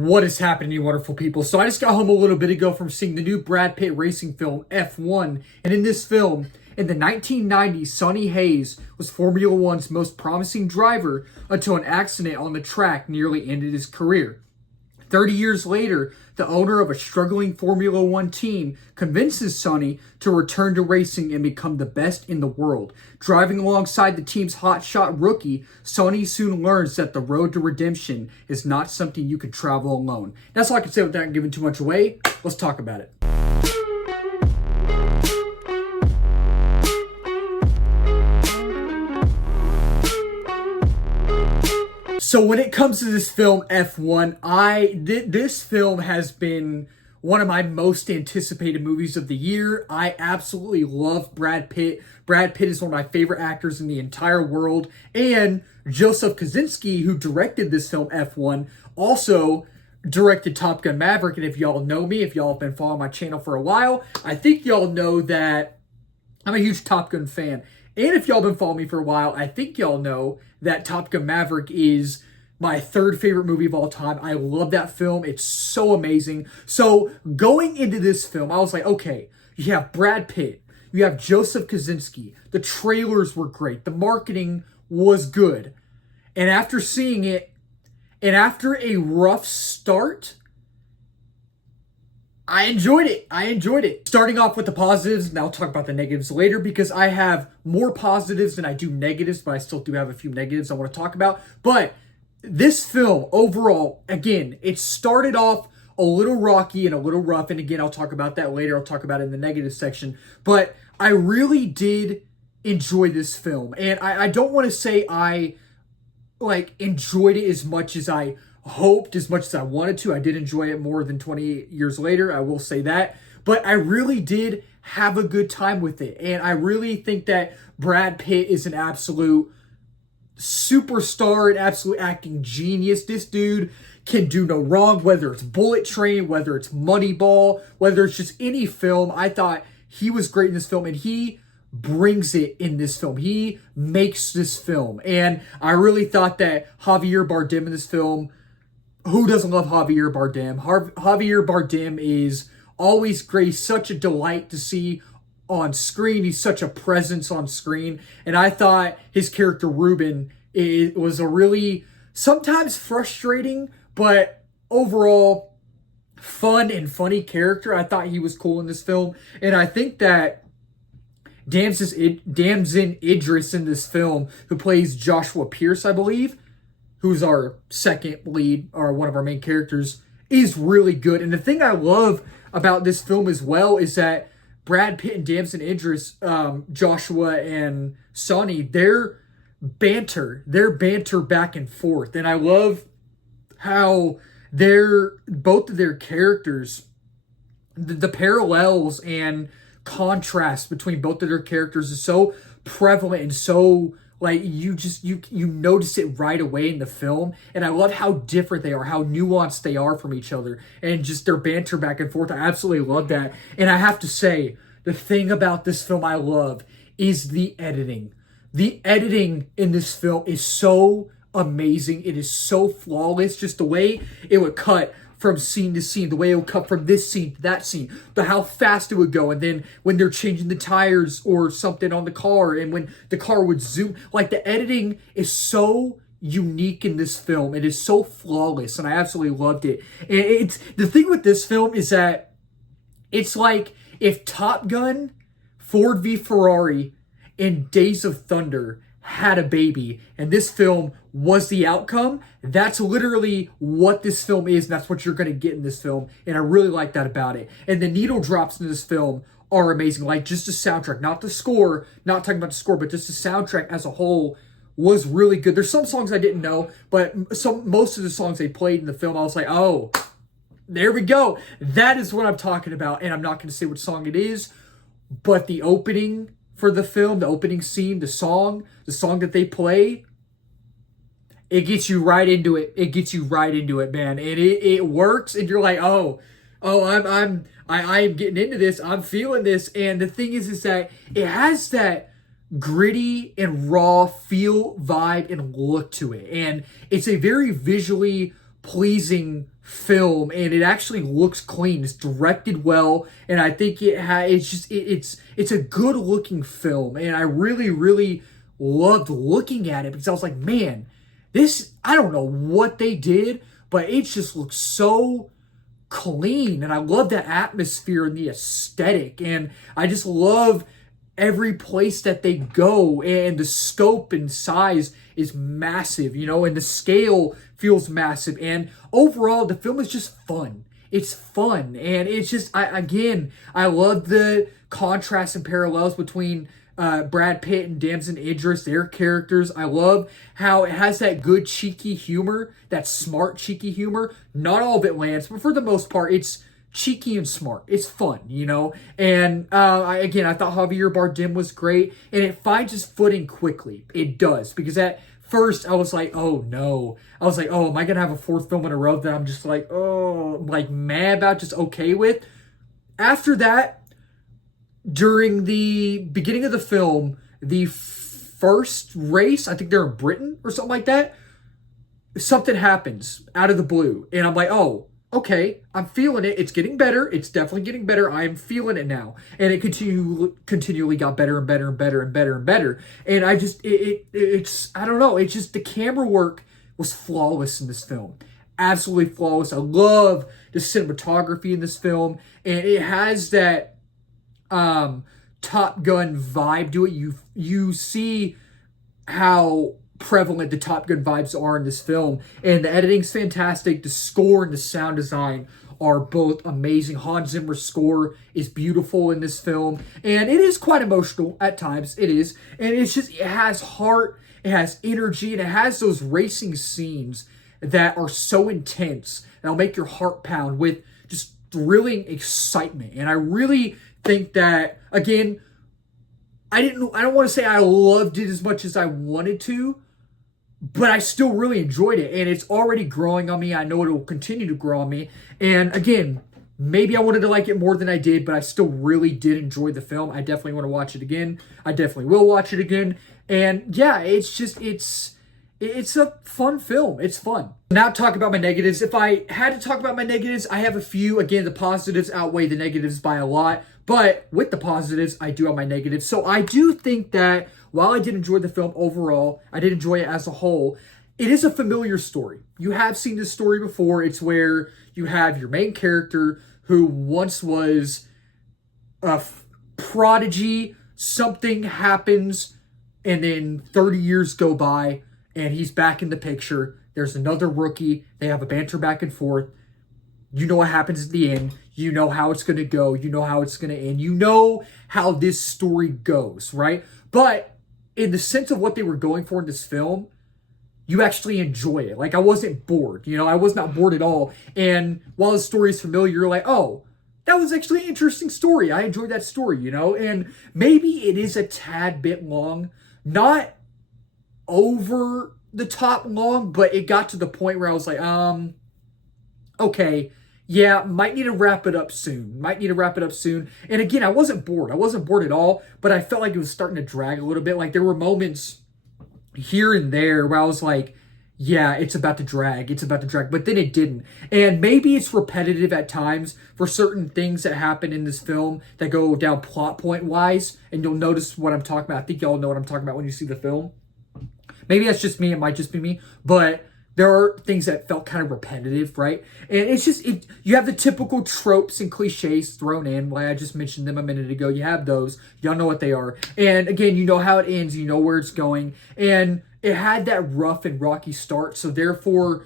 What is happening, you wonderful people? So I just got home a little bit ago from seeing the new Brad Pitt racing film, F1. And in this film, in the 1990s, Sonny Hayes was Formula One's most promising driver until an accident on the track nearly ended his career. 30 years later, the owner of a struggling Formula One team convinces Sonny to return to racing and become the best in the world. Driving alongside the team's hotshot rookie, Sonny soon learns that the road to redemption is not something you can travel alone. That's all I can say without giving too much away. Let's talk about it. So when it comes to this film, F1, this film has been one of my most anticipated movies of the year. I absolutely love Brad Pitt. Brad Pitt is one of my favorite actors in the entire world. And Joseph Kosinski, who directed this film, F1, also directed Top Gun Maverick. And if y'all know me, if y'all have been following my channel for a while, I think y'all know that I'm a huge Top Gun fan. And if y'all been following me for a while, I think y'all know that Top Gun Maverick is my third favorite movie of all time. I love that film. It's so amazing. So going into this film, I was like, okay, you have Brad Pitt, you have Joseph Kosinski. The trailers were great. The marketing was good. And after seeing it, and after a rough start, I enjoyed it. Starting off with the positives, and I'll talk about the negatives later because I have more positives than I do negatives, but I still do have a few negatives I want to talk about. But this film, overall, again, it started off a little rocky and a little rough, and again, I'll talk about that later. I'll talk about it in the negative section. But I really did enjoy this film, and I don't want to say I, enjoyed it as much as I hoped, as much as I wanted to. I did enjoy it more than 28 years later, I will say that. But I really did have a good time with it. And I really think that Brad Pitt is an absolute superstar, an absolute acting genius. This dude can do no wrong, whether it's Bullet Train, whether it's Moneyball, whether it's just any film. I thought he was great in this film, and he brings it in this film. He makes this film. And I really thought that Javier Bardem in this film, who doesn't love Javier Bardem? Javier Bardem is always great. He's such a delight to see on screen. He's such a presence on screen. And I thought his character Ruben, it was a really sometimes frustrating, but overall fun and funny character. I thought he was cool in this film. And I think that Damson Idris in this film, who plays Joshua Pierce, I believe, who's our second lead, or one of our main characters, is really good. And the thing I love about this film as well is that Brad Pitt and Damson Idris, Joshua and Sonny, their banter back and forth. And I love how both of their characters, the parallels and contrast between both of their characters is so prevalent and so you notice it right away in the film. And I love how different they are, how nuanced they are from each other, and just their banter back and forth. I absolutely love that. And I have to say, the thing about this film I love is the editing. The editing in this film is so amazing. It is so flawless. Just the way it would cut from scene to scene, the way it would cut from this scene to that scene, how fast it would go, and then when they're changing the tires or something on the car, and when the car would zoom, the editing is so unique in this film. It is so flawless, and I absolutely loved it. And it's the thing with this film is that it's like if Top Gun, Ford v Ferrari, and Days of Thunder had a baby, and this film was the outcome. That's literally what this film is, and that's what you're going to get in this film, and I really like that about it. And the needle drops in this film are amazing, just the soundtrack, not the score, not talking about the score, but just the soundtrack as a whole was really good. There's some songs I didn't know, but most of the songs they played in the film, I was like, oh, there we go. That is what I'm talking about, and I'm not going to say which song it is, but the opening for the film, the opening scene, the song that they play, it gets you right into it. It gets you right into it, man. And it works, and you're like, oh, I am getting into this. I'm feeling this. And the thing is that it has that gritty and raw feel, vibe, and look to it. And it's a very visually pleasing film, and it actually looks clean. It's directed well, and I think it's a good looking film, and I really loved looking at it because I was like, man, this, I don't know what they did, but it just looks so clean, and I love the atmosphere and the aesthetic, and I just love every place that they go, and the scope and size is massive, and the scale feels massive, and overall the film is just fun. It's fun, and it's just, I love the contrast and parallels between Brad Pitt and Damson Idris, their characters. I love how it has that good cheeky humor, that smart cheeky humor. Not all of it lands, but for the most part, it's cheeky and smart. It's fun, And I thought Javier Bardem was great, and it finds its footing quickly. It does, because at first I was like, oh no. I was like, oh, am I gonna have a fourth film in a row that I'm just like, oh, like mad about, just okay with? After that, during the beginning of the film, the first race, I think they're in Britain or something like that, something happens out of the blue. And I'm like, oh, okay, I'm feeling it. It's getting better. It's definitely getting better. I am feeling it now. And it continually got better and better and better and better and better. And I just, it's, I don't know. It's just the camera work was flawless in this film. Absolutely flawless. I love the cinematography in this film. And it has that Top Gun vibe to it. You see how prevalent the Top Gun vibes are in this film, and the editing's fantastic. The score and the sound design are both amazing. Hans Zimmer's score is beautiful in this film, and it is quite emotional at times. It is, and it's just, it has heart, it has energy, and it has those racing scenes that are so intense that'll make your heart pound with just thrilling excitement. And I really think that, again, I don't want to say I loved it as much as I wanted to, but I still really enjoyed it, and it's already growing on me. I know it will continue to grow on me. And again, maybe I wanted to like it more than I did, but I still really did enjoy the film. I definitely want to watch it again. I definitely will watch it again. And yeah, it's a fun film. It's fun. Now talk about my negatives. If I had to talk about my negatives, I have a few. Again, the positives outweigh the negatives by a lot. But with the positives, I do have my negatives. So I do think that while I did enjoy the film overall, I did enjoy it as a whole, it is a familiar story. You have seen this story before. It's where you have your main character who once was a prodigy. Something happens, and then 30 years go by, and he's back in the picture. There's another rookie. They have a banter back and forth. You know what happens at the end. You know how it's going to go. You know how it's going to end. You know how this story goes, right? But in the sense of what they were going for in this film, you actually enjoy it. Like, I wasn't bored. I was not bored at all. And while the story is familiar, you're like, oh, that was actually an interesting story. I enjoyed that story, And maybe it is a tad bit long. Not over the top long, but it got to the point where I was like, okay, yeah, might need to wrap it up soon. And again, I wasn't bored. I wasn't bored at all, but I felt like it was starting to drag a little bit. Like, there were moments here and there where I was like, yeah, it's about to drag. But then it didn't. And maybe it's repetitive at times for certain things that happen in this film that go down plot point wise. And you'll notice what I'm talking about. I think y'all know what I'm talking about when you see the film. Maybe that's just me. It might just be me. But there are things that felt kind of repetitive, right? And it's just, you have the typical tropes and cliches thrown in. Like I just mentioned them a minute ago. You have those. Y'all know what they are. And again, you know how it ends. You know where it's going. And it had that rough and rocky start. So therefore,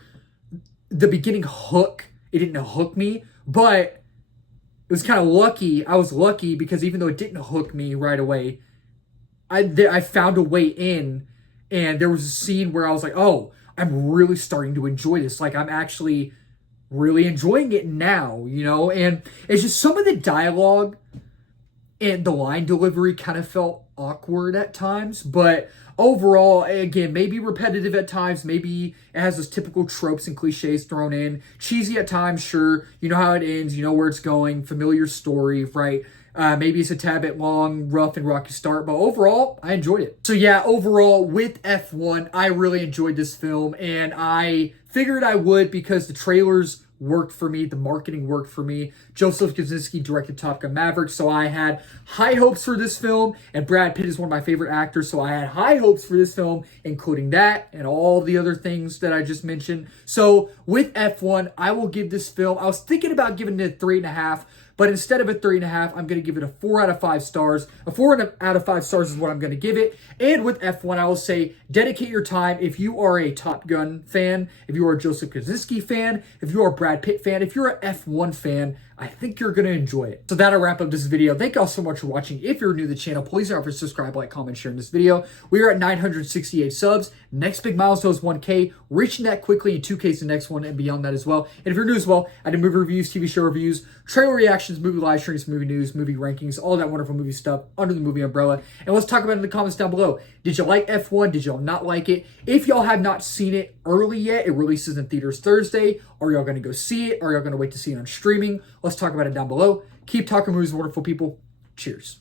the beginning hook, it didn't hook me. But it was kind of lucky. I was lucky because even though it didn't hook me right away, I found a way in. And there was a scene where I was like, oh, I'm really starting to enjoy this. Like, I'm actually really enjoying it now, And it's just some of the dialogue and the line delivery kind of felt awkward at times. But overall, again, maybe repetitive at times. Maybe it has those typical tropes and cliches thrown in. Cheesy at times, sure. You know how it ends. You know where it's going. Familiar story, right? Maybe it's a tad bit long, rough, and rocky start, but overall, I enjoyed it. So yeah, overall, with F1, I really enjoyed this film, and I figured I would because the trailers worked for me, the marketing worked for me. Joseph Kosinski directed Top Gun Maverick, so I had high hopes for this film, and Brad Pitt is one of my favorite actors, so I had high hopes for this film, including that and all the other things that I just mentioned. So with F1, I will give this film, I was thinking about giving it a 3.5, but instead of a 3.5, I'm going to give it a 4 out of 5 stars. A 4 out of 5 stars is what I'm going to give it. And with F1, I will say, dedicate your time. If you are a Top Gun fan, if you are a Joseph Kosinski fan, if you are a Brad Pitt fan, if you're an F1 fan, I think you're going to enjoy it. So that'll wrap up this video. Thank you all so much for watching. If you're new to the channel, please don't forget to subscribe, like, comment, share in this video. We are at 968 subs. Next big milestone is 1K. Reaching that quickly, and 2K is the next one, and beyond that as well. And if you're new as well, I do movie reviews, TV show reviews, trailer reactions, movie live streams, movie news, movie rankings, all that wonderful movie stuff under the movie umbrella. And let's talk about it in the comments down below. Did you like F1? Did y'all not like it? If y'all have not seen it early yet, it releases in theaters Thursday. Are y'all going to go see it? Are y'all going to wait to see it on streaming? Let's talk about it down below. Keep talking movies, wonderful people. Cheers.